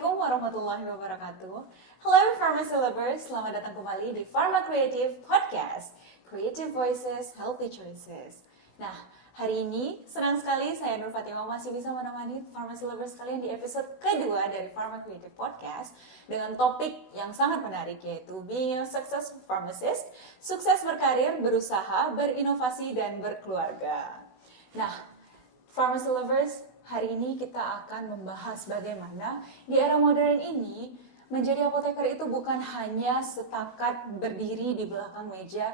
Assalamualaikum warahmatullahi wabarakatuh. Hello Pharmacy Lovers, selamat datang kembali di Pharma Creative Podcast, Creative Voices, Healthy Choices. Nah, hari ini senang sekali saya Nur Fatimah masih bisa menemani Pharmacy Lovers kalian di episode kedua dari Pharma Creative Podcast dengan topik yang sangat menarik, yaitu Being a Successful Pharmacist, sukses berkarir, berusaha, berinovasi, dan berkeluarga. Nah, Pharmacy Lovers, hari ini kita akan membahas bagaimana di era modern ini menjadi apoteker itu bukan hanya setakat berdiri di belakang meja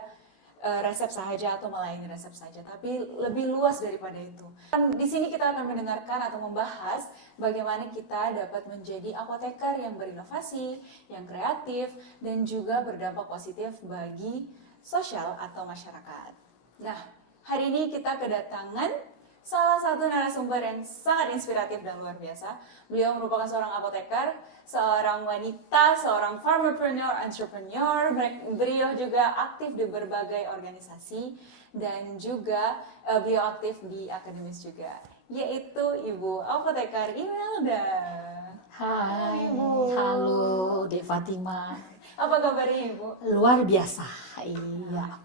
resep saja atau melayani resep saja, tapi lebih luas daripada itu. Di sini kita akan mendengarkan atau membahas bagaimana kita dapat menjadi apoteker yang berinovasi, yang kreatif, dan juga berdampak positif bagi sosial atau masyarakat. Nah, hari ini kita kedatangan salah satu narasumber yang sangat inspiratif dan luar biasa. Beliau merupakan seorang apoteker, seorang wanita, seorang pharmapreneur, entrepreneur. Beliau juga aktif di berbagai organisasi dan juga beliau aktif di akademis juga, yaitu Ibu Apoteker Imelda. Hai, Ibu. halo Dek Fatimah. Apa kabarnya Ibu? Luar biasa, iya.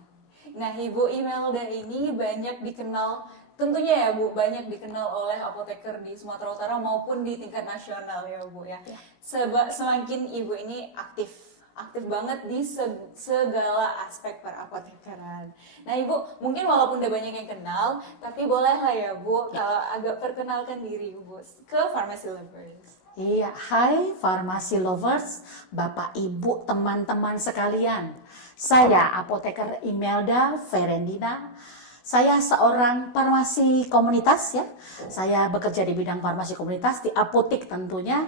Nah, Ibu Imelda ini banyak dikenal, tentunya ya Bu, banyak dikenal oleh apoteker di Sumatera Utara maupun di tingkat nasional ya Bu ya. Semakin Ibu ini aktif banget di segala aspek perapotekeran. Nah Ibu, mungkin walaupun udah banyak yang kenal, tapi bolehlah ya Bu, kalau agak perkenalkan diri Ibu ke Pharmacy Lovers. Iya, hai Pharmacy Lovers, Bapak Ibu, teman-teman sekalian. Saya apoteker Imelda Ferendina. Saya seorang farmasi komunitas ya. Saya bekerja di bidang farmasi komunitas di apotek tentunya.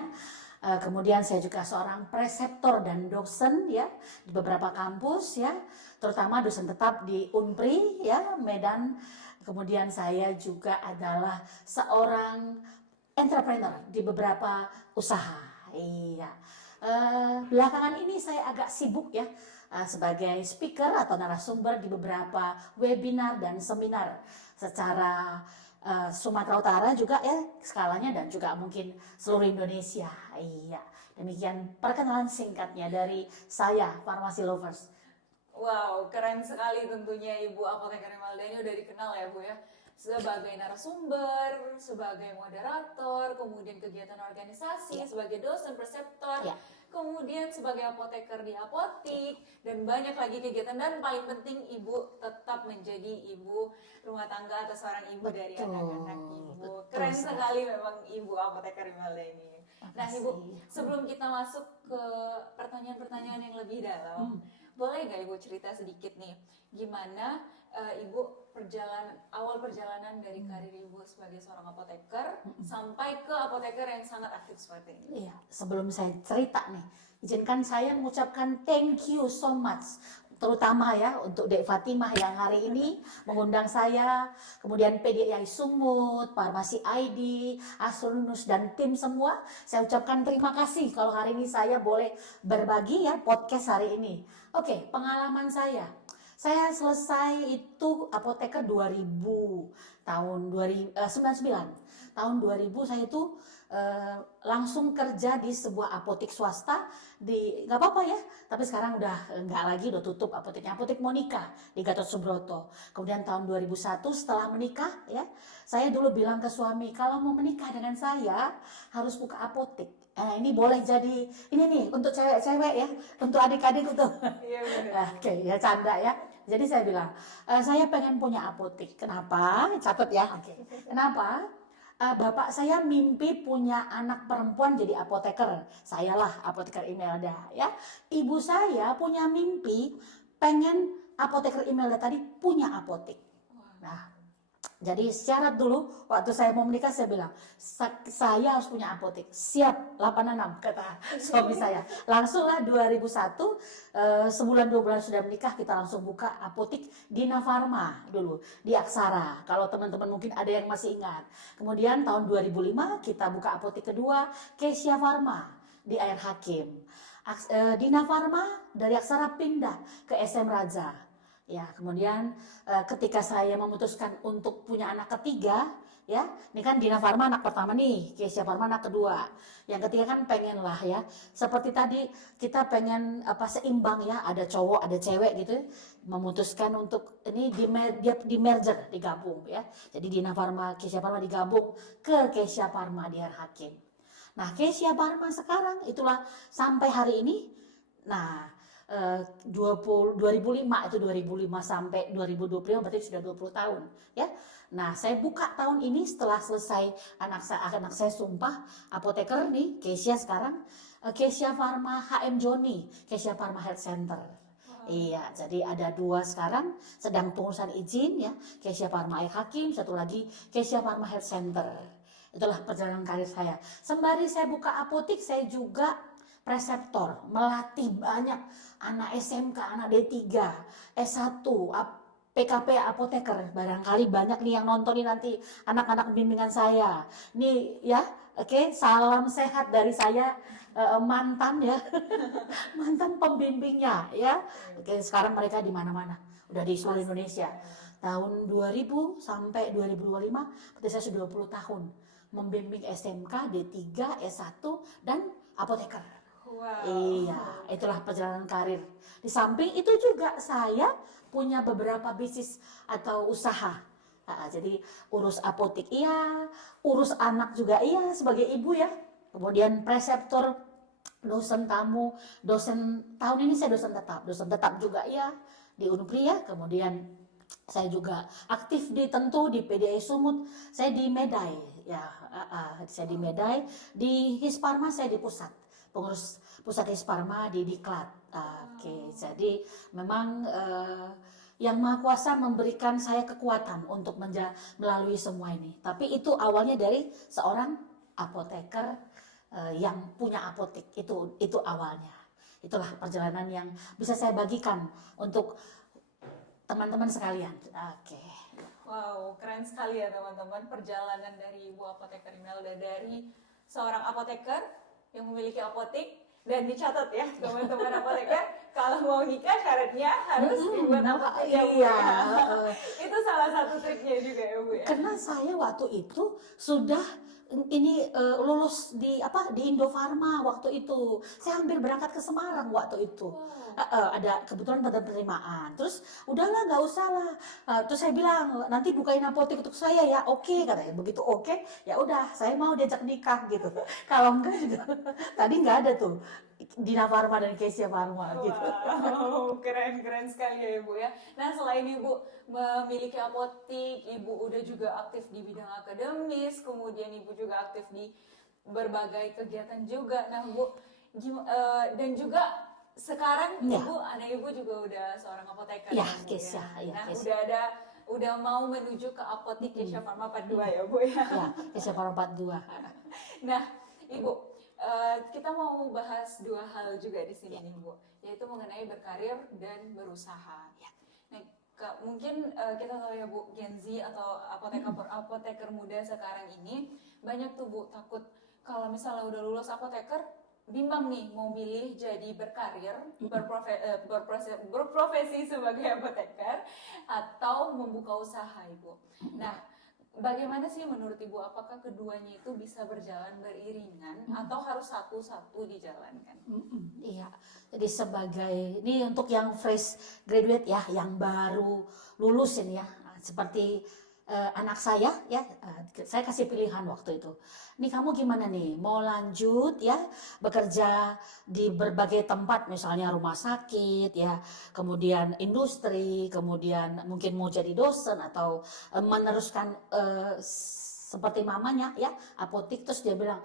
Kemudian saya juga seorang preseptor dan dosen ya di beberapa kampus ya, terutama dosen tetap di Unpri ya Medan. Kemudian saya juga adalah seorang entrepreneur di beberapa usaha. Iya. Belakangan ini saya agak sibuk ya sebagai speaker atau narasumber di beberapa webinar dan seminar secara Sumatera Utara juga ya skalanya dan juga mungkin seluruh Indonesia. Iya, demikian perkenalan singkatnya dari saya Pharmacy Lovers. Wow, keren sekali tentunya Ibu Apoteker Imelda ini udah dikenal ya Bu ya, sebagai narasumber, sebagai moderator, kemudian kegiatan organisasi, sebagai dosen preseptor, kemudian sebagai apoteker di apotik, dan banyak lagi kegiatan. Dan paling penting Ibu tetap menjadi ibu rumah tangga atau seorang ibu dari anak-anak Ibu. Keren sekali memang Ibu Apoteker Imelda ini. Nah Ibu, sebelum kita masuk ke pertanyaan-pertanyaan yang lebih dalam, boleh nggak Ibu cerita sedikit nih, gimana Ibu awal perjalanan dari karir Ibu sebagai seorang apoteker sampai ke apoteker yang sangat aktif seperti ini? Iya, sebelum saya cerita nih, izinkan saya mengucapkan thank you so much, terutama ya untuk Dek Fatimah yang hari ini mengundang saya, kemudian PDI Sumut, Farmasi ID, Asrunus dan tim semua. Saya ucapkan terima kasih kalau hari ini saya boleh berbagi ya podcast hari ini. Oke, pengalaman saya. Saya selesai itu apoteker 2000 tahun 99. Tahun 2000 saya itu langsung kerja di sebuah apotek swasta di nggak apa-apa ya, tapi sekarang udah nggak lagi, udah tutup apoteknya, apotek Monica di Gatot Subroto. Kemudian tahun 2001 setelah menikah ya, saya dulu bilang ke suami kalau mau menikah dengan saya harus buka apotek. Ini boleh jadi ini nih untuk cewek-cewek ya, untuk adik-adik itu. Oke, ya canda ya. Jadi saya bilang, saya pengen punya apotek. Kenapa? Catat ya. Oke. Kenapa? Bapak saya mimpi punya anak perempuan jadi apoteker. Sayalah apoteker Imelda ya. Ibu saya punya mimpi pengen apoteker Imelda tadi punya apotek. Nah, jadi syarat dulu waktu saya mau menikah saya bilang saya harus punya apotek. Siap 86 kata suami saya. Langsunglah 2001 sebulan 2 bulan sudah menikah kita langsung buka apotek Dina Farma dulu di Aksara. Kalau teman-teman mungkin ada yang masih ingat. Kemudian tahun 2005 kita buka apotek kedua Kesia Farma di Air Hakim. Dina Farma dari Aksara pindah ke SM Raja. Ya, kemudian ketika saya memutuskan untuk punya anak ketiga, ya. Ini kan Dina Farma anak pertama nih, Kesia Farma anak kedua. Yang ketiga kan pengen lah ya, seperti tadi kita pengen seimbang ya, ada cowok ada cewek gitu, memutuskan untuk ini di merger, digabung ya. Jadi Dina Farma Kesia Farma digabung ke Kesia Farma Diar Hakim. Nah, Kesia Farma sekarang itulah sampai hari ini. Nah, 2005 itu 2005 sampai 2025 berarti sudah 20 tahun ya. Nah, saya buka tahun ini setelah selesai anak saya sumpah apoteker nih, Kesia sekarang Kesia Farma HM Joni, Kesia Farma Health Center. Iya, jadi ada 2 sekarang sedang pengurusan izin ya, Kesia Farma Air Hakim, satu lagi Kesia Farma Health Center. Itulah perjalanan karir saya. Sembari saya buka apotik, saya juga preseptor, melatih banyak anak SMK, anak D3, S1, PKP apoteker. Barangkali banyak nih yang nontonin nanti anak-anak bimbingan saya. Nih ya, oke, salam sehat dari saya, mantan ya, mantan pembimbingnya ya. Oke, sekarang mereka di mana-mana, udah di seluruh Indonesia. Tahun 2000 sampai 2025, berarti saya sudah 20 tahun membimbing SMK, D3, S1, dan apoteker. Wow. Iya, itulah perjalanan karir. Di samping itu juga saya punya beberapa bisnis atau usaha. Jadi urus apotek iya, urus anak juga iya sebagai ibu ya. Kemudian preseptor, dosen tamu, tahun ini saya dosen tetap juga iya di Unpri ya. Kemudian saya juga aktif di PDI Sumut, saya di Medai ya, saya di Medai, di Hisparma saya di pusat, pengurus pusat Hisparma di Diklat. Oke, jadi memang yang Maha Kuasa memberikan saya kekuatan untuk melalui semua ini. Tapi itu awalnya dari seorang apoteker yang punya apotek, itu awalnya. Itulah perjalanan yang bisa saya bagikan untuk teman-teman sekalian. Oke. Wow, keren sekali ya teman-teman, perjalanan dari Ibu Apoteker Imelda, dari seorang apoteker yang memiliki apotek. Dan dicatat ya teman-teman apoteker, kalau mau nikah syaratnya harus dibuat apotek ya Bu. Iya. Itu salah satu triknya juga ya Bu ya. Karena saya waktu itu sudah lulus di Indofarma waktu itu. Saya hampir berangkat ke Semarang waktu itu. Ada kebetulan pada penerimaan. Terus udahlah nggak usah lah. Terus saya bilang nanti bukain apotek untuk saya ya. Oke, katanya. Begitu oke, ya udah saya mau diajak nikah gitu. Kalau enggak juga tadi nggak ada tuh Dina Farma dan Kesia Farma gitu. Wow, keren sekali ya Ibu ya. Nah, selain Ibu memiliki apotik, Ibu udah juga aktif di bidang akademis, kemudian Ibu juga aktif di berbagai kegiatan juga. Nah, Bu, dan juga sekarang Ya. anak Ibu juga udah seorang apoteker Ya, Bu, Kesia, ya, Nah, Kesia. udah mau menuju ke apotik Kesia Farma 42 ya Bu ya. Ya, Kesia Farma 42. Nah, Ibu, kita mau bahas 2 hal juga di sini nih Bu, yaitu mengenai berkarir dan berusaha. Ya. Nah, mungkin kita tahu ya Bu, Gen Z atau apoteker muda sekarang ini banyak tuh Bu takut kalau misalnya udah lulus apoteker, bimbang nih mau milih jadi berkarir, berprofesi sebagai apoteker atau membuka usaha Ibu. Nah, bagaimana sih menurut Ibu, apakah keduanya itu bisa berjalan beriringan atau harus satu-satu dijalankan? Iya, jadi ini untuk yang fresh graduate ya, yang baru lulus ini ya, seperti anak saya ya, saya kasih pilihan waktu itu. Nih kamu gimana nih, mau lanjut ya bekerja di berbagai tempat, misalnya rumah sakit ya, kemudian industri, kemudian mungkin mau jadi dosen atau meneruskan seperti mamanya ya, apotik. Terus dia bilang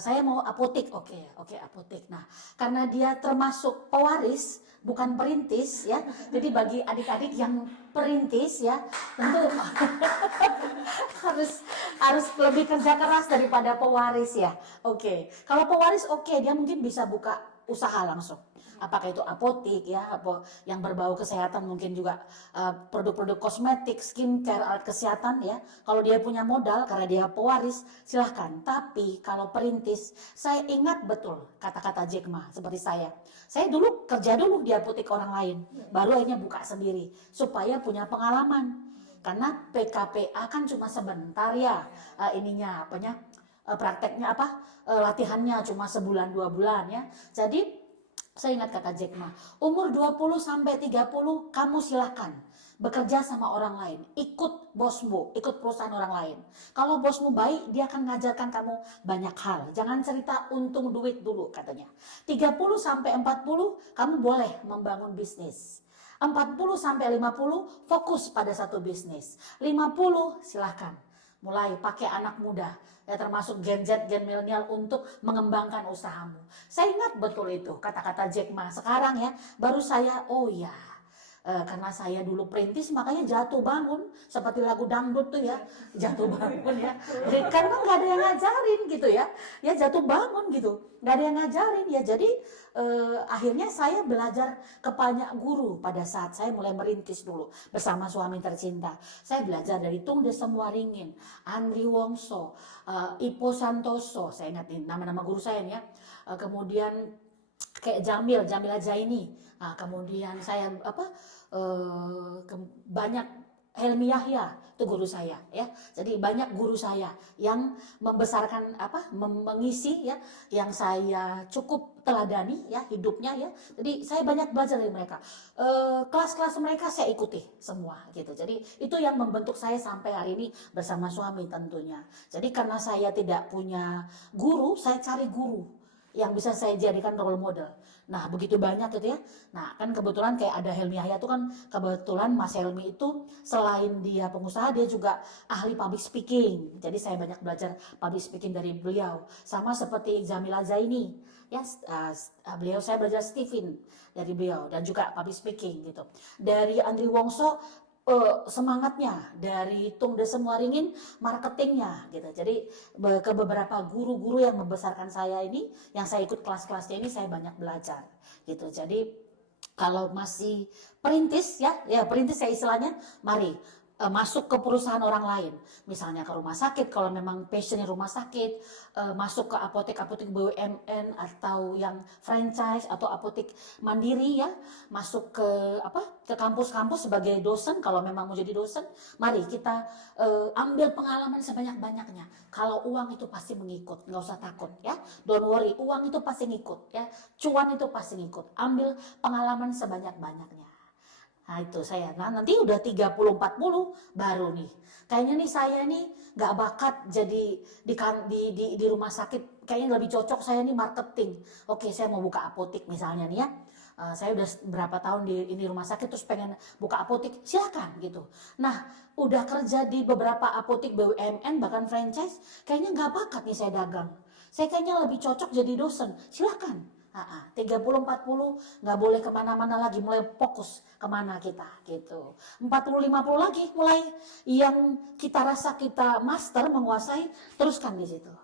saya mau apotik. Oke, apotik. Nah, karena dia termasuk pewaris bukan perintis ya, jadi bagi adik-adik yang perintis ya tentu harus lebih kerja keras daripada pewaris ya. Oke, kalau pewaris dia mungkin bisa buka usaha langsung. Apakah itu apotik ya, apa yang berbau kesehatan, mungkin juga produk-produk kosmetik, skincare, alat kesehatan ya. Kalau dia punya modal karena dia pewaris, silahkan. Tapi kalau perintis, saya ingat betul kata-kata Jack Ma seperti saya. Saya dulu kerja dulu di apotik orang lain, baru akhirnya buka sendiri supaya punya pengalaman. Karena PKPA kan cuma sebentar ya, ininya apanya, prakteknya apa, latihannya cuma sebulan 2 bulan ya. Jadi saya ingat kata Jack Ma, umur 20 sampai 30 kamu silahkan bekerja sama orang lain, ikut bosmu, ikut perusahaan orang lain. Kalau bosmu baik, dia akan mengajarkan kamu banyak hal. Jangan cerita untung duit dulu katanya. 30 sampai 40 kamu boleh membangun bisnis. 40 sampai 50 fokus pada satu bisnis. 50 silahkan mulai pakai anak muda, ya termasuk Gen Z, Gen milenial untuk mengembangkan usahamu. Saya ingat betul itu kata-kata Jack Ma. Sekarang ya, baru saya, oh ya, karena saya dulu perintis makanya jatuh bangun seperti lagu dangdut tuh ya, jatuh bangun ya. Jadi, karena nggak ada yang ngajarin gitu ya jatuh bangun gitu, nggak ada yang ngajarin ya. Jadi akhirnya saya belajar ke banyak guru pada saat saya mulai merintis dulu bersama suami tercinta. Saya belajar dari Tung Desem Waringin, Andri Wongso, Ipo Santoso, saya ingat nama-nama guru saya nih ya. Kemudian kayak Jamil Ajaini. Nah, kemudian saya banyak Helmi Yahya itu guru saya ya. Jadi banyak guru saya yang membesarkan mengisi ya, yang saya cukup teladani ya hidupnya ya. Jadi saya banyak belajar dari mereka. Kelas-kelas mereka saya ikuti semua gitu. Jadi itu yang membentuk saya sampai hari ini bersama suami tentunya. Jadi karena saya tidak punya guru, saya cari guru yang bisa saya jadikan role model. Nah begitu banyak gitu ya. Nah kan kebetulan kayak ada Helmi Yahya itu kan, kebetulan Mas Helmi itu selain dia pengusaha, dia juga ahli public speaking. Jadi saya banyak belajar public speaking dari beliau. Sama seperti Jamila Zaini ya, beliau saya belajar Stephen dari beliau dan juga public speaking gitu. Dari Andri Wongso semangatnya, dari Tung Desem Waringin marketingnya gitu. Jadi ke beberapa guru-guru yang membesarkan saya ini, yang saya ikut kelas-kelasnya ini, saya banyak belajar gitu. Jadi kalau masih perintis ya perintis saya istilahnya, mari masuk ke perusahaan orang lain, misalnya ke rumah sakit kalau memang passionnya rumah sakit, masuk ke apotek-apotek BUMN atau yang franchise atau apotek mandiri ya, masuk ke kampus-kampus sebagai dosen kalau memang mau jadi dosen. Mari kita ambil pengalaman sebanyak-banyaknya. Kalau uang itu pasti mengikut, nggak usah takut ya, don't worry, uang itu pasti ngikut ya, cuan itu pasti ngikut. Ambil pengalaman sebanyak-banyaknya. Nah itu saya, nanti udah 30-40 baru nih. Kayaknya nih saya nih gak bakat jadi di rumah sakit. Kayaknya lebih cocok saya nih marketing. Oke, saya mau buka apotek misalnya nih ya. Saya udah berapa tahun di rumah sakit terus pengen buka apotek, silakan gitu. Nah udah kerja di beberapa apotek BUMN bahkan franchise, kayaknya gak bakat nih saya dagang. Saya kayaknya lebih cocok jadi dosen, silakan. 30-40 nggak boleh kemana-mana lagi, mulai fokus kemana kita gitu. 40-50 lagi mulai yang kita rasa kita master, menguasai, teruskan di situ.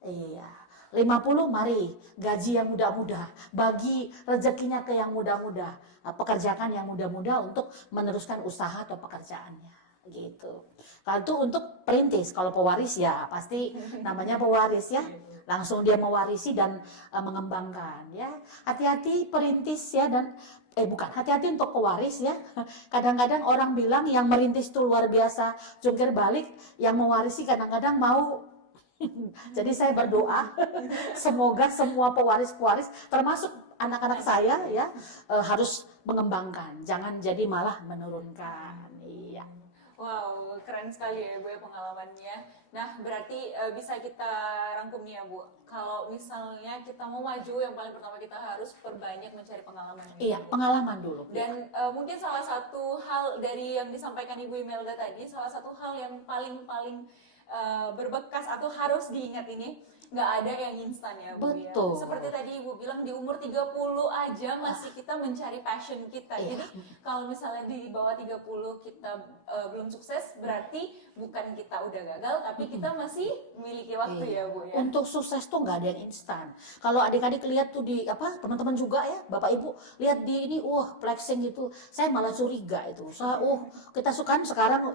Iya. 50 mari gaji yang mudah-mudah, bagi rezekinya ke yang mudah-mudah, pekerjakan yang mudah-mudah untuk meneruskan usaha atau pekerjaannya gitu. Kalau itu untuk perintis, kalau pewaris ya pasti namanya pewaris ya. Langsung dia mewarisi dan mengembangkan ya. Hati-hati perintis ya, dan hati-hati untuk pewaris ya. Kadang-kadang orang bilang yang merintis itu luar biasa jungkir balik, yang mewarisi kadang-kadang mau. Jadi saya berdoa semoga semua pewaris-pewaris termasuk anak-anak saya ya harus mengembangkan, jangan jadi malah menurunkan. Iya. Wow, keren sekali ya Bu ya pengalamannya. Nah, berarti bisa kita rangkum nih ya Bu. Kalau misalnya kita mau maju, yang paling pertama kita harus perbanyak mencari pengalaman. Iya, pengalaman dulu. Dan mungkin salah satu hal dari yang disampaikan Ibu Imelda tadi, salah satu hal yang paling berbekas atau harus diingat ini, nggak ada yang instan ya Bu. Betul. Ya. Seperti tadi Ibu bilang di umur 30 aja masih kita mencari passion kita. Iya. Jadi kalau misalnya di bawah 30 kita belum sukses, berarti bukan kita udah gagal, tapi kita masih memiliki waktu ya Bu ya. Untuk sukses tuh nggak ada yang instan. Kalau adik-adik lihat tuh di teman-teman juga ya, Bapak Ibu lihat di ini, flexing gitu, saya malah curiga itu. Kita suka sekarang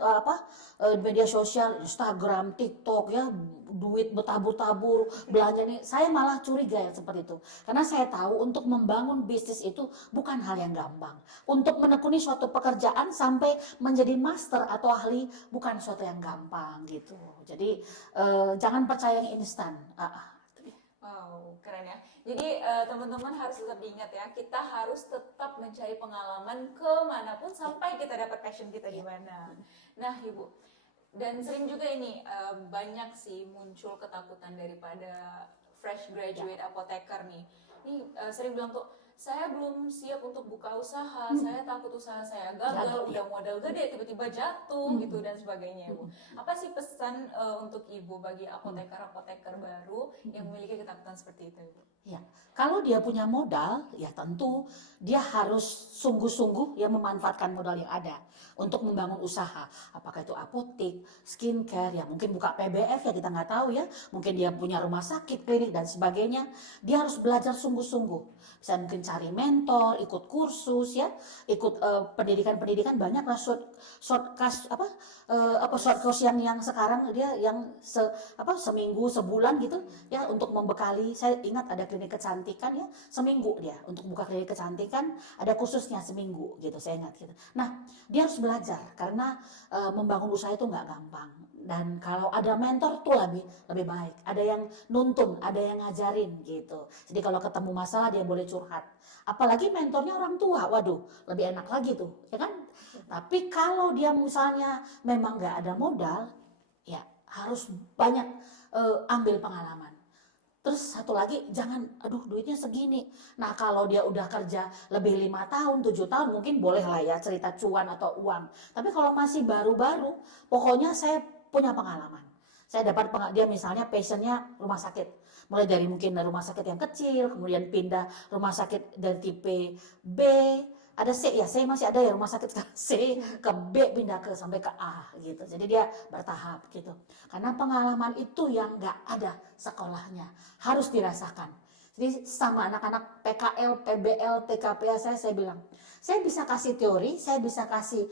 media sosial, Instagram, TikTok ya, duit bertabur-tabur, belanja nih. Saya malah curiga yang seperti itu. Karena saya tahu untuk membangun bisnis itu bukan hal yang gampang. Untuk menekuni suatu pekerjaan sampai menjadi master atau ahli bukan suatu yang gampang gitu. Jadi jangan percaya yang instan. Wow, keren ya. Jadi teman-teman harus tetap diingat ya, kita harus tetap mencari pengalaman kemanapun sampai kita dapat passion kita di mana. Nah, Ibu, dan sering juga ini banyak sih muncul ketakutan daripada fresh graduate apoteker nih. Ini sering bilang tuh, saya belum siap untuk buka usaha, saya takut usaha saya gagal, udah modal gede tiba-tiba jatuh gitu dan sebagainya, Ibu. Apa sih pesan untuk Ibu bagi apoteker-apoteker baru yang memiliki ketakutan seperti itu, Ibu? Ya, kalau dia punya modal, ya tentu dia harus sungguh-sungguh ya memanfaatkan modal yang ada untuk membangun usaha. Apakah itu apotek, skincare, ya mungkin buka PBF ya kita nggak tahu ya. Mungkin dia punya rumah sakit, klinik dan sebagainya. Dia harus belajar sungguh-sungguh. Bisa mungkin cari mentor, ikut kursus ya, ikut pendidikan-pendidikan banyak lah short course yang sekarang dia yang seminggu sebulan gitu ya untuk membekali. Saya ingat ada klinik kecantikan ya seminggu dia untuk buka klinik kecantikan ada khususnya seminggu gitu saya ingat gitu. Nah dia harus belajar karena membangun usaha itu nggak gampang dan kalau ada mentor tuh lebih baik. Ada yang nuntun, ada yang ngajarin gitu. Jadi kalau ketemu masalah dia boleh curhat. Apalagi mentornya orang tua, waduh lebih enak lagi tuh ya kan. Tapi kalau dia misalnya memang nggak ada modal ya harus banyak ambil pengalaman. Terus satu lagi jangan aduh duitnya segini. Nah kalau dia udah kerja lebih 5 tahun 7 tahun mungkin boleh lah ya cerita cuan atau uang. Tapi kalau masih baru-baru pokoknya saya punya pengalaman. Saya dapat dia misalnya passionnya rumah sakit. Mulai dari mungkin rumah sakit yang kecil, kemudian pindah rumah sakit dari tipe B, ada C ya, C masih ada ya rumah sakit C ke B pindah ke sampai ke A gitu. Jadi dia bertahap gitu. Karena pengalaman itu yang nggak ada sekolahnya, harus dirasakan. Jadi sama anak-anak PKL, PBL, TKPA saya bilang, saya bisa kasih teori, saya bisa kasih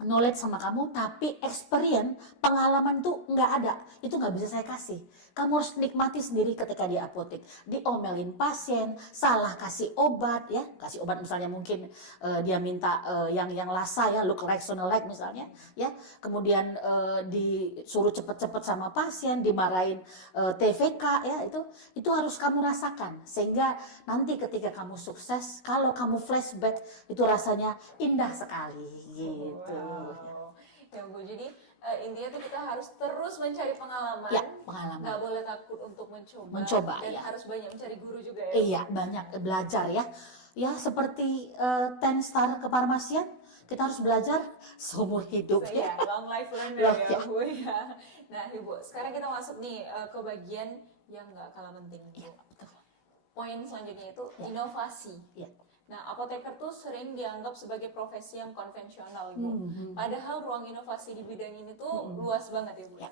knowledge sama kamu, tapi experience, pengalaman tuh nggak ada. Itu nggak bisa saya kasih. Kamu harus nikmati sendiri ketika di apotek. Diomelin pasien, salah kasih obat ya. Kasih obat misalnya mungkin dia minta yang lasa ya, look like, sound like misalnya ya. Kemudian disuruh cepet-cepet sama pasien, dimarahin TVK ya. Itu harus kamu rasakan. Sehingga nanti ketika kamu sukses, kalau kamu flashback, itu rasanya indah sekali gitu. Wow. Ya Bu, jadi intinya tuh kita harus terus mencari pengalaman. Ya, pengalaman. Nggak boleh takut untuk Mencoba dan ya. harus banyak mencari guru juga ya. Iya, banyak belajar ya. Ya seperti 10 star kefarmasian, kita harus belajar seumur hidup So, ya. ya, long life learner ya Bu ya. Nah Ibu, sekarang kita masuk nih ke bagian yang nggak kalah penting Bu. Iya, betul. Poin selanjutnya itu Ya. inovasi. Ya. Nah, apoteker tuh sering dianggap sebagai profesi yang konvensional, Ibu. Padahal ruang inovasi di bidang ini tuh luas banget, Ibu. Ya.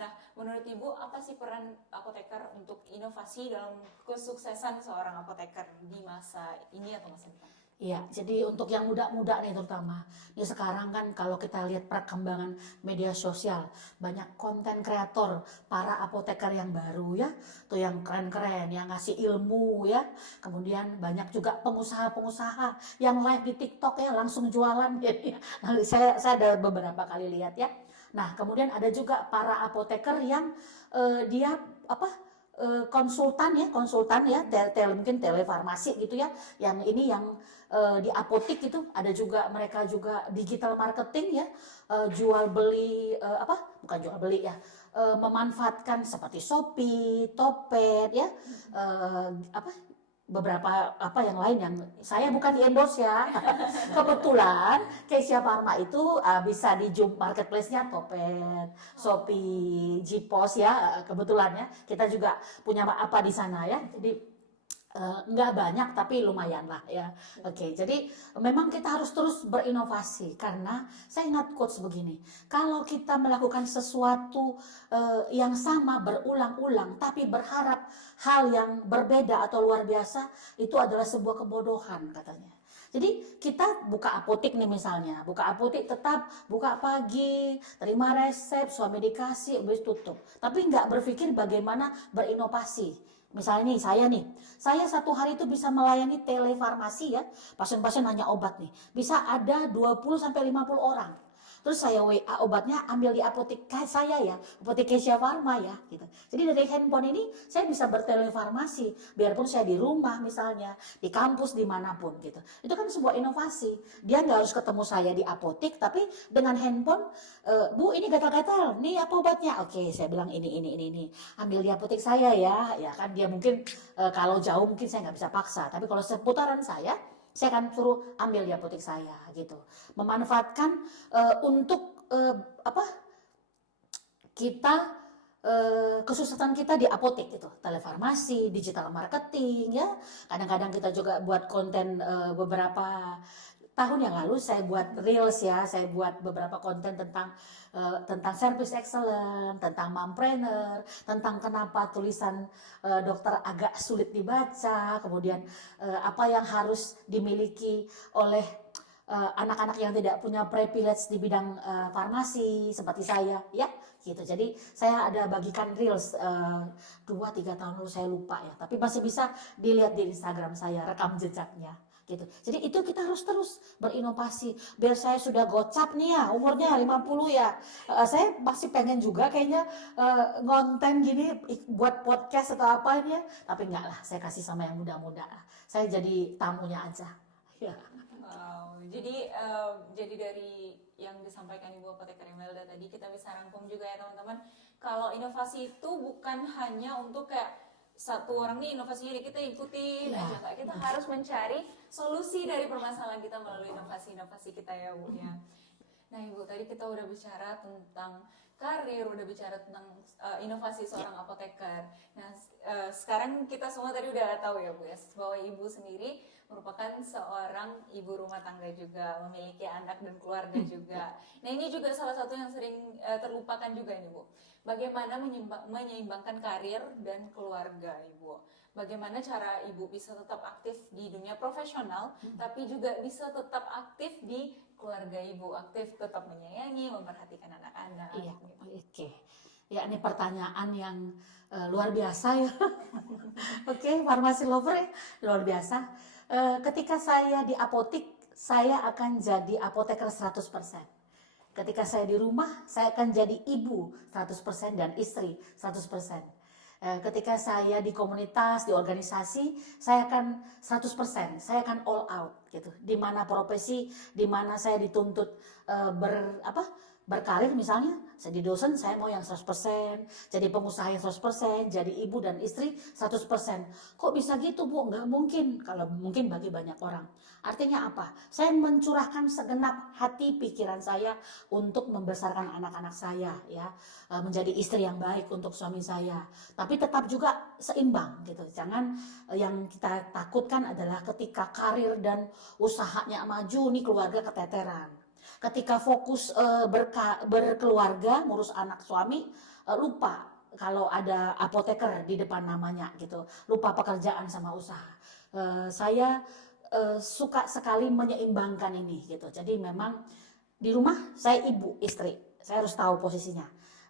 Nah, menurut Ibu, apa sih peran apoteker untuk inovasi dalam kesuksesan seorang apoteker di masa ini atau masa depan? Iya, jadi untuk yang muda-muda nih terutama. Ini sekarang kan kalau kita lihat perkembangan media sosial, banyak konten kreator, para apoteker yang baru ya, tuh yang keren-keren, yang ngasih ilmu ya. Kemudian banyak juga pengusaha-pengusaha yang live di TikTok ya, langsung jualan. Jadi, saya ada beberapa kali lihat ya. Nah, kemudian ada juga para apoteker yang dia konsultan ya, mungkin telefarmasi gitu ya. Yang ini yang di apotik itu ada juga mereka juga digital marketing ya, jual beli bukan jual beli ya, memanfaatkan seperti Shopee, Topet ya, beberapa yang lain yang saya bukan di endorse ya. Kebetulan Kesia Pharma itu bisa di Jum marketplace-nya Topet, Shopee, Jipos ya, kebetulan ya. Kita juga punya apa di sana ya. Jadi nggak banyak tapi lumayan lah ya. Oke, jadi memang kita harus terus berinovasi karena saya ingat quotes begini, kalau kita melakukan sesuatu yang sama berulang-ulang tapi berharap hal yang berbeda atau luar biasa, itu adalah sebuah kebodohan katanya. Jadi kita buka apotek nih misalnya, buka apotek tetap buka pagi, terima resep, suami dikasih, habis tutup. Tapi nggak berpikir bagaimana berinovasi. Misalnya nih, saya satu hari itu bisa melayani telefarmasi ya, pasien-pasien nanya obat nih, bisa ada 20 sampai 50 orang. Terus saya WA obatnya ambil di apotek saya ya, apotek Kesia Farma ya gitu. Jadi dari handphone ini saya bisa bertelefarmasi, biarpun saya di rumah misalnya, di kampus dimanapun gitu. Itu kan sebuah inovasi. Dia nggak harus ketemu saya di apotek, tapi dengan handphone, Bu ini gatal-gatal, nih apa obatnya? Oke, saya bilang ini. Ambil di apotek saya ya kan dia mungkin kalau jauh mungkin saya nggak bisa paksa, tapi kalau seputaran saya akan suruh ambil di apotek saya gitu. Memanfaatkan untuk kita kesusahan kita di apotek gitu, telefarmasi, digital marketing ya. Kadang-kadang kita juga buat konten beberapa tahun yang lalu saya buat reels ya, saya buat beberapa konten tentang service excellence, tentang mompreneur, tentang kenapa tulisan dokter agak sulit dibaca, kemudian apa yang harus dimiliki oleh anak-anak yang tidak punya privilege di bidang farmasi seperti saya ya gitu. Jadi saya ada bagikan reels 2-3 tahun lalu, saya lupa ya, tapi masih bisa dilihat di Instagram saya rekam jejaknya gitu. Jadi itu kita harus terus berinovasi. Biar saya sudah gocap nih ya, umurnya 50 ya. Saya masih pengen juga kayaknya ngonten gini buat podcast atau apa ini ya. Tapi enggak lah, saya kasih sama yang muda-muda lah. Saya jadi tamunya aja. Ya. Wow, jadi dari yang disampaikan Ibu Apoteker Imelda tadi kita bisa rangkum juga ya teman-teman. Kalau inovasi itu bukan hanya untuk kayak satu orang nih inovasinya kita ikutin aja, Kak. Kita harus mencari solusi dari permasalahan kita melalui inovasi-inovasi kita ya Bu ya. Nah Ibu, tadi kita udah bicara tentang karir, udah bicara tentang inovasi seorang apoteker. Nah sekarang kita semua tadi udah tahu ya Bu ya, bahwa Ibu sendiri merupakan seorang ibu rumah tangga juga, memiliki anak dan keluarga juga. Nah ini juga salah satu yang sering terlupakan juga nih Bu. Bagaimana menyeimbangkan karir dan keluarga Ibu. Bagaimana cara Ibu bisa tetap aktif di dunia profesional, tapi juga bisa tetap aktif di keluarga Ibu, aktif tetap menyayangi, memperhatikan anak-anak. Iya, Gitu. oke. Ya ini pertanyaan yang luar biasa ya. Oke, farmasi lover ya, luar biasa. Ketika saya di apotek, saya akan jadi apoteker 100%. Ketika saya di rumah, saya akan jadi ibu 100% dan istri 100%. Ketika saya di komunitas, di organisasi, saya akan 100%, saya akan all out gitu. Di mana profesi, di mana saya dituntut berkarir misalnya, jadi dosen saya mau yang 100%, jadi pengusaha yang 100%, jadi ibu dan istri 100%. Kok bisa gitu Bu? Nggak mungkin, kalau mungkin bagi banyak orang. Artinya apa? Saya mencurahkan segenap hati pikiran saya untuk membesarkan anak-anak saya ya, menjadi istri yang baik untuk suami saya. Tapi tetap juga seimbang gitu. Jangan yang kita takutkan adalah ketika karir dan usahanya maju nih keluarga keteteran. Ketika fokus berkeluarga, ngurus anak suami, lupa kalau ada apoteker di depan namanya gitu, lupa pekerjaan sama usaha. Saya suka sekali menyeimbangkan ini gitu. Jadi memang di rumah saya ibu, istri, saya harus tahu posisinya.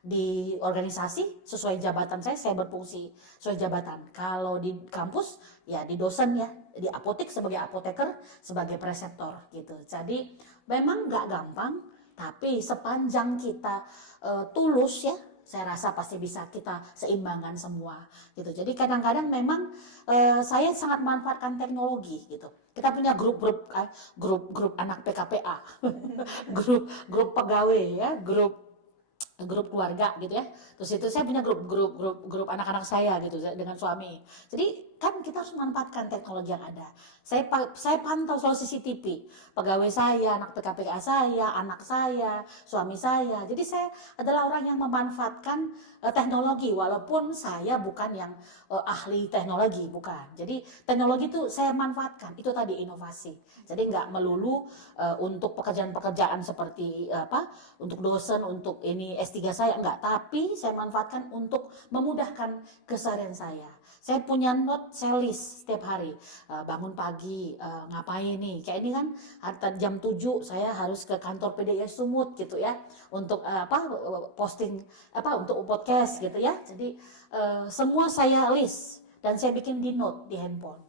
Di organisasi sesuai jabatan saya berfungsi sesuai jabatan. Kalau di kampus ya di dosen ya, di apotek sebagai apoteker, sebagai preseptor gitu. Jadi memang nggak gampang, tapi sepanjang kita tulus ya, saya rasa pasti bisa kita seimbangkan semua gitu. Jadi kadang-kadang memang saya sangat manfaatkan teknologi gitu. Kita punya grup anak PKPA, grup pegawai ya, grup keluarga gitu ya. Terus itu saya punya grup anak-anak saya gitu dengan suami. Jadi kan kita harus memanfaatkan teknologi yang ada. Saya pantau selalu CCTV, pegawai saya, anak PKPA saya, anak saya, suami saya. Jadi saya adalah orang yang memanfaatkan teknologi walaupun saya bukan yang ahli teknologi, bukan. Jadi teknologi itu saya manfaatkan. Itu tadi inovasi. Jadi nggak melulu untuk pekerjaan-pekerjaan seperti untuk dosen, untuk ini S3 saya enggak, tapi saya manfaatkan untuk memudahkan keseharian saya. Saya punya note saya list setiap hari. Bangun pagi, ngapain nih, kayak ini kan jam 7 saya harus ke kantor PDI Sumut gitu ya, untuk posting untuk podcast gitu ya. Jadi semua saya list dan saya bikin di note di handphone.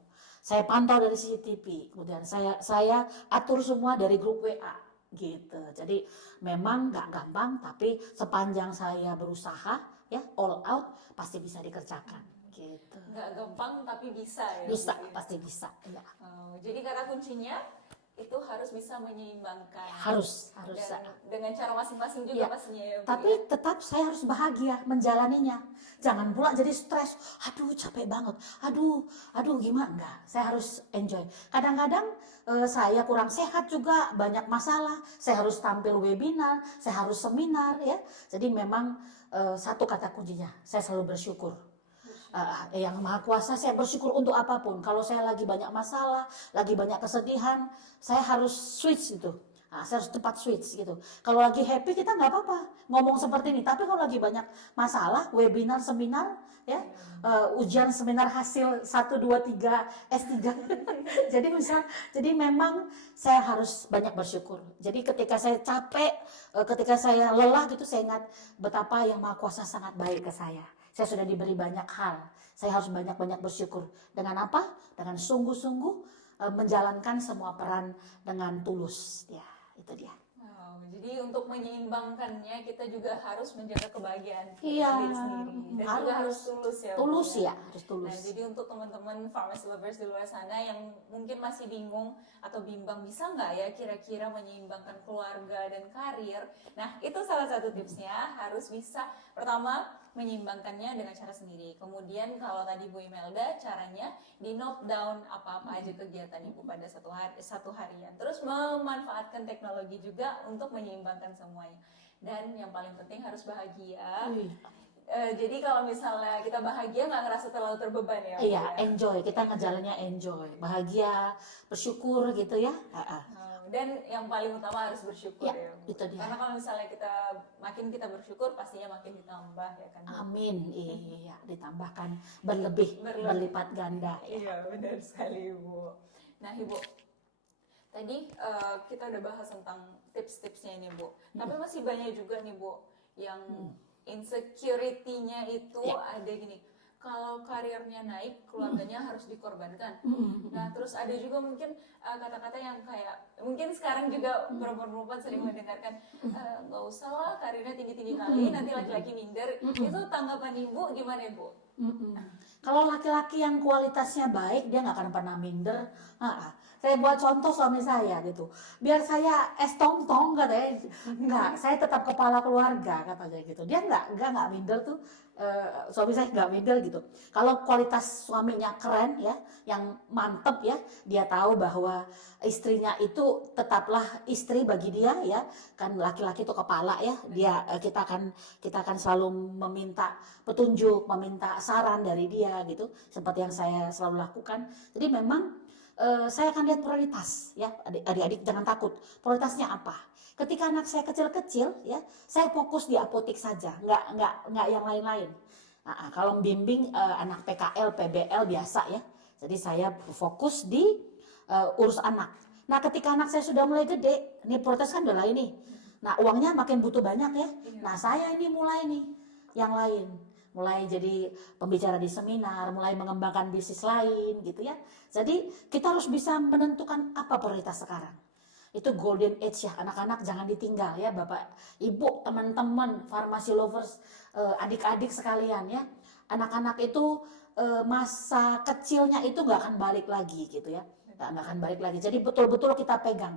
Saya pantau dari CCTV, kemudian saya atur semua dari grup WA gitu. Jadi memang nggak gampang, tapi sepanjang saya berusaha ya all out pasti bisa dikerjakan gitu. Nggak gampang tapi bisa ya. Bisa, Bu, ya? pasti bisa ya. Jadi kata kuncinya itu harus bisa menyeimbangkan. Harus Dan dengan cara masing-masing juga Ya, pastinya ya. Bu, tapi ya? tetap saya harus bahagia menjalaninya. Jangan pula jadi stres. Aduh capek banget. Aduh gimana? Enggak. Saya harus enjoy. Kadang-kadang saya kurang sehat juga, banyak masalah. Saya harus tampil webinar, saya harus seminar ya. Jadi memang satu kata kuncinya, saya selalu bersyukur. Yang Maha Kuasa, saya bersyukur untuk apapun. Kalau saya lagi banyak masalah, lagi banyak kesedihan, saya harus switch gitu. Saya harus cepat switch gitu. Kalau lagi happy kita nggak apa-apa ngomong seperti ini. Tapi kalau lagi banyak masalah, webinar, seminar, ya ujian seminar hasil 1, 2, 3, S3. jadi memang saya harus banyak bersyukur. Jadi ketika saya capek, ketika saya lelah gitu, saya ingat betapa Yang Maha Kuasa sangat baik ke saya. Saya sudah diberi banyak hal. Saya harus banyak-banyak bersyukur. Dengan apa? Dengan sungguh-sungguh menjalankan semua peran dengan tulus. Ya, itu dia. Wow, jadi untuk menyeimbangkannya kita juga harus menjaga kebahagiaan Iya, diri sendiri dan juga harus tulus ya. Bu, tulus ya, harus tulus. Nah, jadi untuk teman-teman pharmacy lovers di luar sana yang mungkin masih bingung atau bimbang bisa nggak ya kira-kira menyeimbangkan keluarga dan karir. Nah, itu salah satu tipsnya, harus bisa pertama menyeimbangkannya dengan cara sendiri. Kemudian kalau tadi Bu Imelda caranya di note down apa-apa aja kegiatan Ibu pada satu harian. Terus memanfaatkan teknologi juga untuk menyeimbangkan semuanya. Dan yang paling penting harus bahagia. Jadi kalau misalnya kita bahagia nggak ngerasa terlalu terbeban ya. Iya, enjoy. Kita ngejalannya enjoy, bahagia, bersyukur gitu ya. Dan yang paling utama harus bersyukur ya. Itu dia. Karena kalau misalnya makin kita bersyukur pastinya makin ditambah ya kan. Amin. Iya, ditambahkan berlipat ganda. Iya, benar sekali Ibu. Nah Ibu, tadi kita udah bahas tentang tips-tipsnya ini Bu. Tapi masih banyak juga nih Bu yang insecurity-nya itu ada gini. Kalau karirnya naik, keluarganya harus dikorbankan. Nah, terus ada juga mungkin kata-kata yang kayak, mungkin sekarang juga perempuan-perempuan sering mendengarkan, nggak usah lah karirnya tinggi-tinggi kali, nanti laki-laki minder. Itu tanggapan Ibu gimana Ibu? Kalau laki-laki yang kualitasnya baik, dia nggak akan pernah minder. Saya buat contoh suami saya gitu. Biar saya tong-tong katanya, enggak, saya tetap kepala keluarga katanya gitu. Dia nggak minder tuh. Suami saya nggak minder gitu. Kalau kualitas suaminya keren ya, yang mantep ya, dia tahu bahwa istrinya itu tetaplah istri bagi dia ya. Kan laki-laki itu kepala ya. Kita akan selalu meminta petunjuk, meminta saran dari dia gitu. Seperti yang saya selalu lakukan. Jadi memang saya akan lihat prioritas ya, adik-adik jangan takut. Prioritasnya apa? Ketika anak saya kecil-kecil ya, saya fokus di apotek saja, nggak yang lain-lain. Kalau membimbing anak PKL, PBL biasa ya. Jadi saya fokus di urus anak. Nah, ketika anak saya sudah mulai gede, ini prioritas kan udah lain nih. Nah, uangnya makin butuh banyak ya. Nah, saya ini mulai nih yang lain. Mulai jadi pembicara di seminar, mulai mengembangkan bisnis lain gitu ya. Jadi kita harus bisa menentukan apa prioritas sekarang. Itu golden age ya, anak-anak jangan ditinggal ya Bapak, Ibu, teman-teman, pharmacy lovers, adik-adik sekalian ya. Anak-anak itu masa kecilnya itu nggak akan balik lagi gitu ya. Nggak akan balik lagi, jadi betul-betul kita pegang.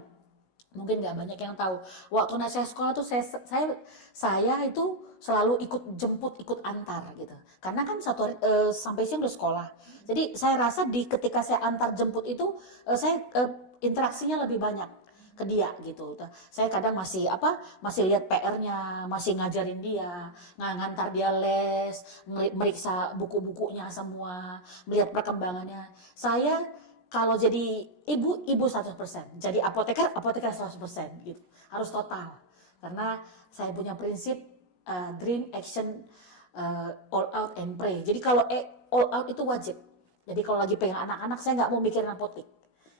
Mungkin nggak banyak yang tahu. Waktu saya sekolah tuh saya itu selalu ikut jemput, ikut antar gitu. Karena kan satu hari, sampai siang udah sekolah. Jadi saya rasa ketika saya antar jemput itu saya interaksinya lebih banyak ke dia gitu. Saya kadang masih lihat PR-nya, masih ngajarin dia, ngantar dia les, meriksa buku-bukunya semua, melihat perkembangannya. Saya kalau jadi ibu 100%, jadi apoteker 100% gitu. Harus total. Karena saya punya prinsip dream, action, all out and pray. Jadi kalau all out itu wajib. Jadi kalau lagi pegang anak-anak, saya nggak mau mikirin apotik.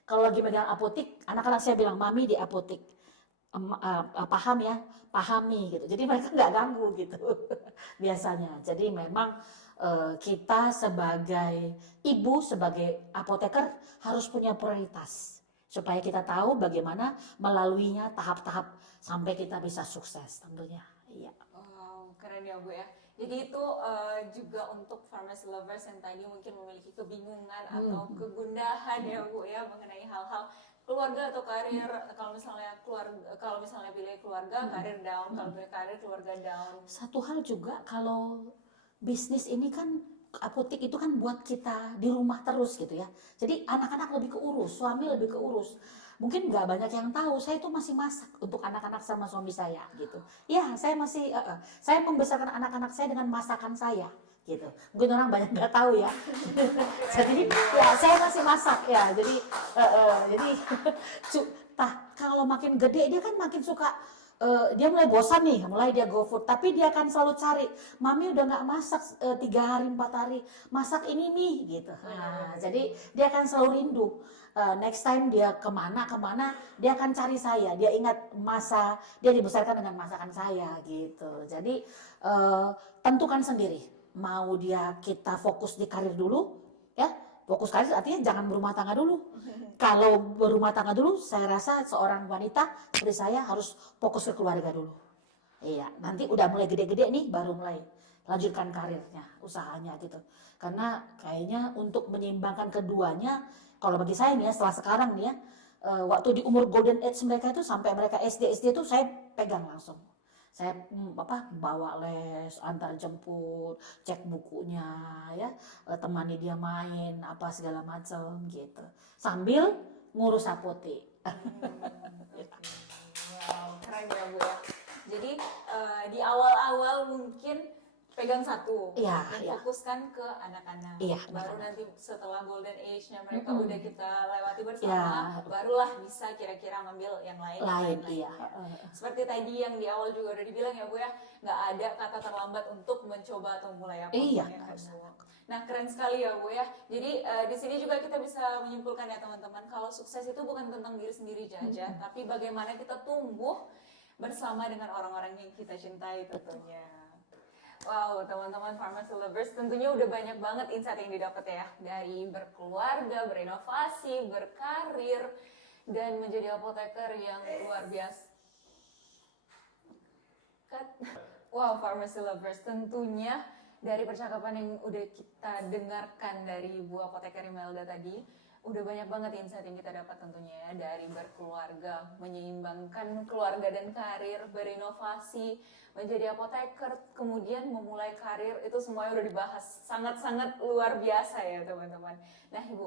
Kalau lagi megang apotik, anak-anak saya bilang, mami di apotik. Paham ya, pahami gitu. Jadi mereka nggak ganggu gitu biasanya. Jadi memang kita sebagai ibu, sebagai apoteker harus punya prioritas supaya kita tahu bagaimana melaluinya tahap-tahap sampai kita bisa sukses tentunya. Iya. Wow, keren ya Bu ya. Jadi itu juga untuk pharmacy lovers yang tadi mungkin memiliki kebingungan atau kegundahan ya Bu ya mengenai hal-hal keluarga atau karir. Kalau misalnya pilih keluarga, karir down. Kalau pilih karir, keluarga down. Satu hal juga, kalau bisnis ini kan apotek itu kan buat kita di rumah terus gitu ya. Jadi anak-anak lebih keurus, suami lebih keurus. Mungkin nggak banyak yang tahu, saya itu masih masak untuk anak-anak sama suami saya gitu. Ya, saya masih, saya membesarkan anak-anak saya dengan masakan saya gitu. Mungkin orang banyak nggak tahu ya. Jadi ya saya masih masak ya. Jadi kalau makin gede dia kan makin suka. Dia mulai bosan nih, mulai dia go food, tapi dia akan selalu cari, mami udah nggak masak 3 hari 4 hari, masak ini nih gitu. Nah, jadi dia akan selalu rindu. Next time dia kemana dia akan cari saya, dia ingat dia dibesarkan dengan masakan saya gitu. Jadi tentukan sendiri, mau kita fokus di karir dulu ya. Fokus karir artinya jangan berumah tangga dulu. Kalau berumah tangga dulu, saya rasa seorang wanita seperti saya harus fokus ke keluarga dulu. Iya, nanti udah mulai gede-gede nih, baru mulai lanjutkan karirnya, usahanya gitu. Karena kayaknya untuk menyeimbangkan keduanya, kalau bagi saya nih ya, setelah sekarang nih ya, waktu di umur golden age mereka itu sampai mereka SD itu saya pegang langsung. Saya bawa les, antar jemput, cek bukunya ya, temani dia main apa segala macam gitu. Sambil ngurus apotek. Wow, keren ya Bu ya. Jadi di awal-awal mungkin pegang satu Iya, dan iya. fokuskan ke anak-anak. Iya, Baru anak-anak. nanti setelah golden age-nya mereka udah kita lewati bersama, Ya. barulah bisa kira-kira ngambil yang lain. Iya. Seperti tadi yang di awal juga udah dibilang ya Bu ya, nggak ada kata terlambat untuk mencoba atau mulai apa. Iya, ya kan, nggak usah. Bu? Nah keren sekali ya Bu ya. Jadi di sini juga kita bisa menyimpulkan ya teman-teman, kalau sukses itu bukan tentang diri sendiri saja, tapi bagaimana kita tumbuh bersama dengan orang-orang yang kita cintai tentunya. Wow, teman-teman pharmacy lovers, tentunya udah banyak banget insight yang didapat ya, dari berkeluarga, berinovasi, berkarir, dan menjadi apoteker yang luar biasa. Wow, pharmacy lovers, tentunya dari percakapan yang udah kita dengarkan dari Bu Apoteker Imelda tadi, udah banyak banget insight yang kita dapat tentunya ya, dari berkeluarga, menyeimbangkan keluarga dan karir, berinovasi, menjadi apoteker, kemudian memulai karir, itu semuanya udah dibahas. Sangat-sangat luar biasa ya teman-teman. Nah Ibu,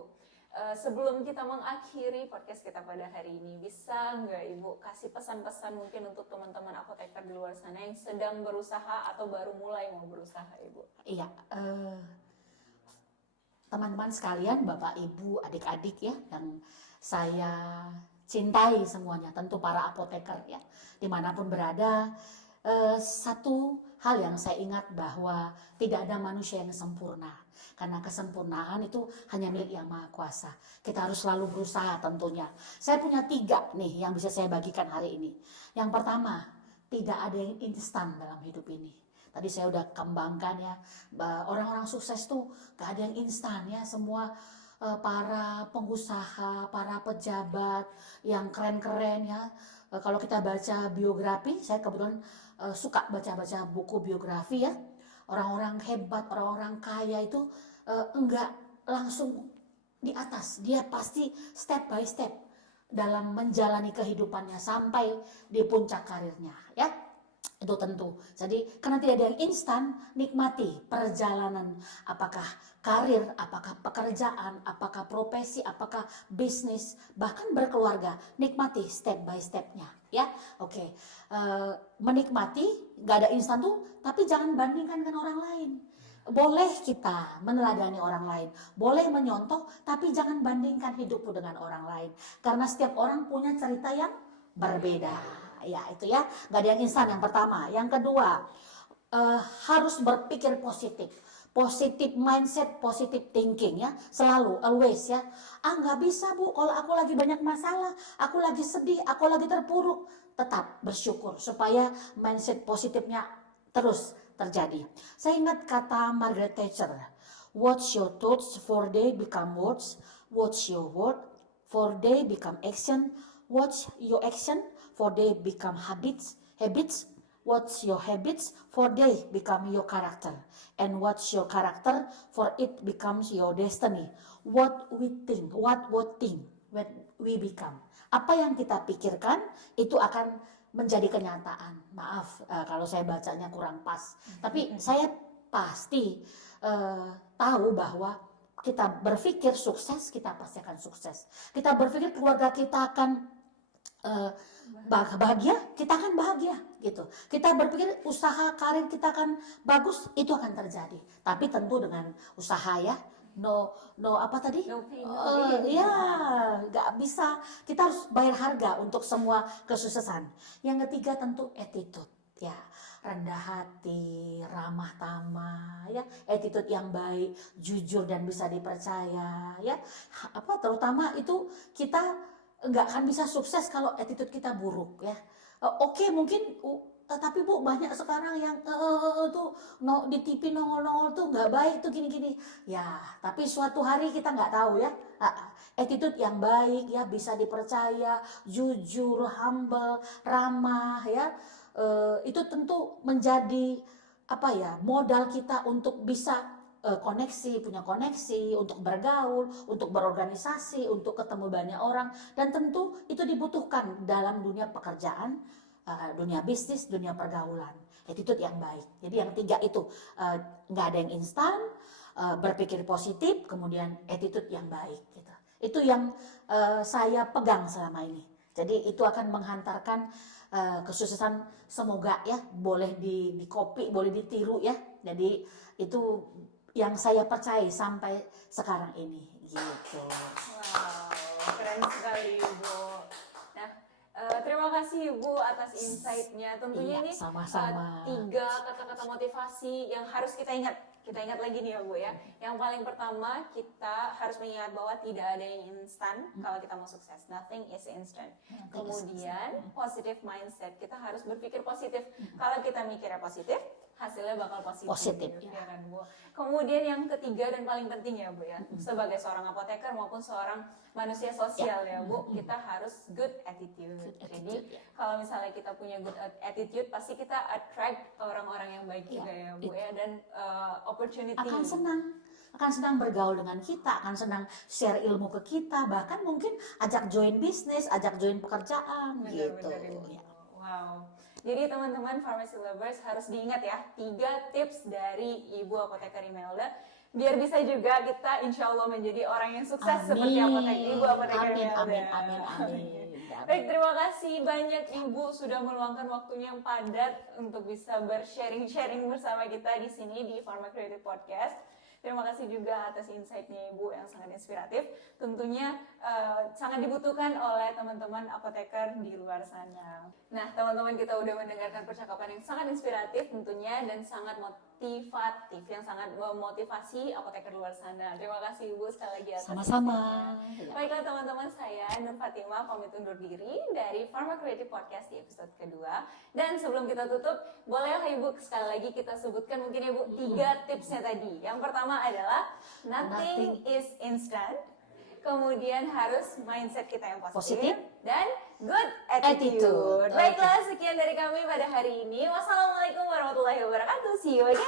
sebelum kita mengakhiri podcast kita pada hari ini, bisa nggak Ibu kasih pesan-pesan mungkin untuk teman-teman apoteker di luar sana yang sedang berusaha atau baru mulai mau berusaha Ibu? Iya, teman-teman sekalian, Bapak, Ibu, adik-adik ya, yang saya cintai semuanya, tentu para apoteker ya, dimanapun berada, satu hal yang saya ingat bahwa tidak ada manusia yang sempurna, karena kesempurnaan itu hanya milik Yang Maha Kuasa. Kita harus selalu berusaha tentunya. Saya punya 3 nih yang bisa saya bagikan hari ini. Yang pertama, tidak ada yang instan dalam hidup ini. Tadi saya udah kembangkan ya, orang-orang sukses tuh gak ada yang instan ya, semua para pengusaha, para pejabat yang keren-keren ya. Kalau kita baca biografi, saya kebetulan suka baca-baca buku biografi ya. Orang-orang hebat, orang-orang kaya itu enggak langsung di atas, dia pasti step by step dalam menjalani kehidupannya sampai di puncak karirnya ya. Itu tentu. Jadi karena tidak ada yang instan, nikmati perjalanan, apakah karir, apakah pekerjaan, apakah profesi, apakah bisnis, bahkan berkeluarga. Nikmati step by stepnya ya. Oke. Menikmati, gak ada instan tuh, tapi jangan bandingkan dengan orang lain. Boleh kita meneladani orang lain, boleh menyontoh, tapi jangan bandingkan hidupmu dengan orang lain, karena setiap orang punya cerita yang berbeda. Ya itu ya, gak ada yang instan yang pertama. Yang kedua, harus berpikir positif. positive mindset, positive thinking ya, selalu, always ya. Nggak bisa Bu, kalau aku lagi banyak masalah, aku lagi sedih, aku lagi terpuruk, tetap bersyukur supaya mindset positifnya terus terjadi. Saya ingat kata Margaret Thatcher, watch your thoughts for they become words, watch your word for they become action, watch your action for they become habits, watch your habits for they become your character, and watch your character for it becomes your destiny. What we think what we become. Apa yang kita pikirkan itu akan menjadi kenyataan. Maaf kalau saya bacanya kurang pas, tapi saya pasti tahu bahwa kita berpikir sukses, kita pasti akan sukses. Kita berpikir keluarga kita akan bahagia, kita akan bahagia gitu. Kita berpikir usaha karir kita akan bagus, itu akan terjadi. Tapi tentu dengan usaha ya. No apa tadi? No pain, no gain. Ya, nggak bisa. Kita harus bayar harga untuk semua kesuksesan. Yang ketiga tentu attitude ya. Rendah hati, ramah tamah ya, attitude yang baik, jujur dan bisa dipercaya ya. Terutama itu kita nggak akan bisa sukses kalau attitude kita buruk ya. Oke, mungkin tapi Bu banyak sekarang yang tuh di TV nongol-nongol tuh nggak baik tuh gini-gini ya, tapi suatu hari kita nggak tahu ya. Attitude yang baik ya, bisa dipercaya, jujur, humble, ramah ya, itu tentu menjadi modal kita untuk bisa punya koneksi, untuk bergaul, untuk berorganisasi, untuk ketemu banyak orang, dan tentu itu dibutuhkan dalam dunia pekerjaan, dunia bisnis, dunia pergaulan. Attitude yang baik. Jadi yang tiga itu nggak ada yang instan, berpikir positif, kemudian attitude yang baik. Gitu. Itu yang saya pegang selama ini. Jadi itu akan menghantarkan kesuksesan, semoga ya boleh di copy, boleh ditiru ya. Jadi itu yang saya percaya sampai sekarang ini gitu. Wow, keren sekali Ibu. Nah, terima kasih Ibu atas insight-nya. Tentunya ini sama-sama. 3 kata-kata motivasi yang harus kita ingat. Kita ingat lagi nih ya Bu ya. Yang paling pertama, kita harus mengingat bahwa tidak ada yang instan kalau kita mau sukses. Nothing is instant. Kemudian positive mindset. Kita harus berpikir positif. Kalau kita mikirnya positif, hasilnya bakal positif ya kan Bu. Kemudian yang ketiga dan paling penting ya Bu ya, sebagai seorang apoteker maupun seorang manusia sosial ya Bu, kita harus good attitude. Jadi kalau misalnya kita punya good attitude, pasti kita attract orang-orang yang baik juga ya Bu ya, dan opportunity akan senang bergaul dengan kita, akan senang share ilmu ke kita, bahkan mungkin ajak join bisnis, ajak join pekerjaan gitu. Ya. Wow. Jadi teman-teman Pharmacy Lovers harus diingat ya 3 tips dari Ibu Apoteker Imelda, biar bisa juga kita insya Allah menjadi orang yang sukses seperti Ibu Apoteker Imelda. Amin. Baik, terima kasih banyak Ibu sudah meluangkan waktunya yang padat untuk bisa bersharing bersama kita di sini di Pharma Creative Podcast. Terima kasih juga atas insight-nya Ibu yang sangat inspiratif. Tentunya sangat dibutuhkan oleh teman-teman apoteker di luar sana. Nah, teman-teman, kita udah mendengarkan percakapan yang sangat inspiratif tentunya dan sangat motivatif, yang sangat memotivasi apoteker luar sana. Terima kasih Ibu sekali lagi atas sama-sama. Baiklah teman-teman, saya Nur Fatima pamit undur diri dari Pharma Creative Podcast di episode kedua. Dan sebelum kita tutup, bolehlah Ibu sekali lagi kita sebutkan mungkin Ibu 3 tipsnya tadi. Yang pertama adalah nothing is instant. Kemudian harus mindset kita yang positif. Dan good attitude. Baiklah, sekian dari kami pada hari ini. Wassalamualaikum warahmatullahi wabarakatuh. See you again.